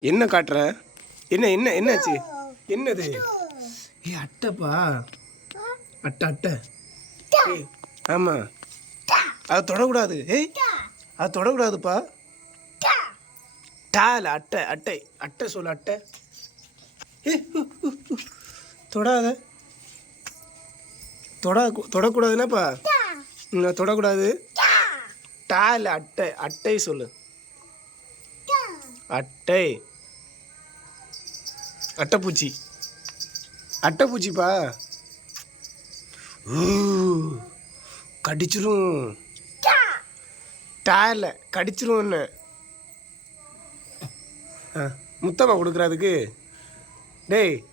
என்ன காட்டுற? என்ன என்ன என்னாச்சு? என்னது? ஏ அட்டைப்பா. அட்டை. அட்டை ஏய், ஆமா. அது தொடக்கூடாது. ஏய் அது தொடக்கூடாதுப்பா. டால அட்டை அட்டை. அட்டை சொல்லு அட்டை. தொடாத. தொட தொடக்கூடாதுன்னாப்பா? தொடக்கூடாது. டால அட்டை அட்டை சொல்லு. அட்டை. அட்டைப்பூச்சி. அட்டைப்பூச்சிப்பா. கடிச்சிரும். டயர்ல கடிச்சிரும் என்ன? ஆ, கொடுக்குற கொடுக்குறதுக்கு டேய்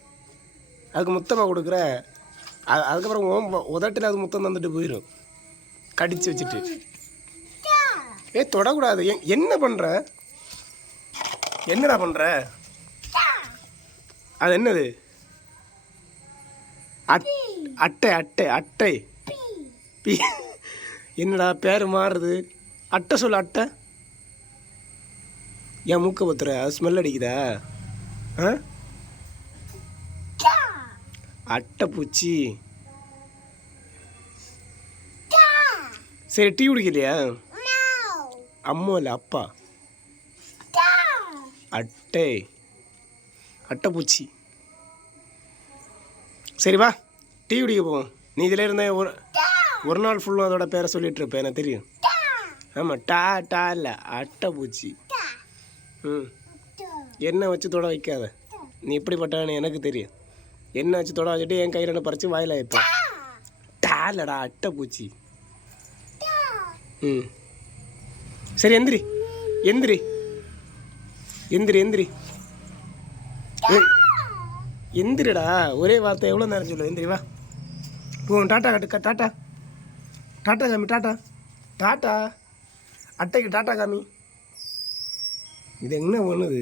அதுக்கு முத்தம்மா கொடுக்குற. அது- அதுக்கப்புறம் ஓம் உதட்டில் அது முத்தம் தந்துட்டு போயிடும் கடிச்சு வச்சுட்டு. ஏ தொடக்கூடாது. என்ன பண்ணுற என்னடா பண்ற? அது என்னது? அட்- அட்டை அட்டை அட்டை. பி. என்னடா பேர் மாறுது? அட்டை சொல்லு அட்டை. என் மூக்க பத்துற அது ஸ்மெல் அடிக்குதா? ஆ? அட்டை பூச்சி. சரி டீ குடிக்கலையா? அம்மா இல்லை அப்பா? அட்டை. அட்டைப்பூச்சி. சரி வா. டீ குடிக்க போவோம். நீ இதில் இருந்த ஒரு ஒரு நாள் ஃபுல்லும் அதோட பேரை சொல்லிட்டு இருப்பேன் எனக்கு தெரியும். ஆமாம் டா டா இல்லை அட்டைப்பூச்சி. ம். எண்ணெய் வச்சு தொட வைக்காத. நீ எப்படிப்பட்டவன்னு எனக்கு தெரியும். எண்ணெய் வச்சு தொட வச்சுட்டு என் கையில் பறித்து வாயில் வைப்பேன் டா இல்லைடா அட்டைப்பூச்சி. ம். சரி எந்திரி. எந்திரி. எந்திரி எந்திரி. எந்திரிடா. ஒரே வார்த்தை எவ்வளோ நேரம் சொல்லு எந்திரி வா. போ டாட்டா கட்டுக்கா டாட்டா. டாட்டா காமி டாட்டா. டாட்டா. அட்டைக்கு டாட்டா காமி. இது என்ன பண்ணுது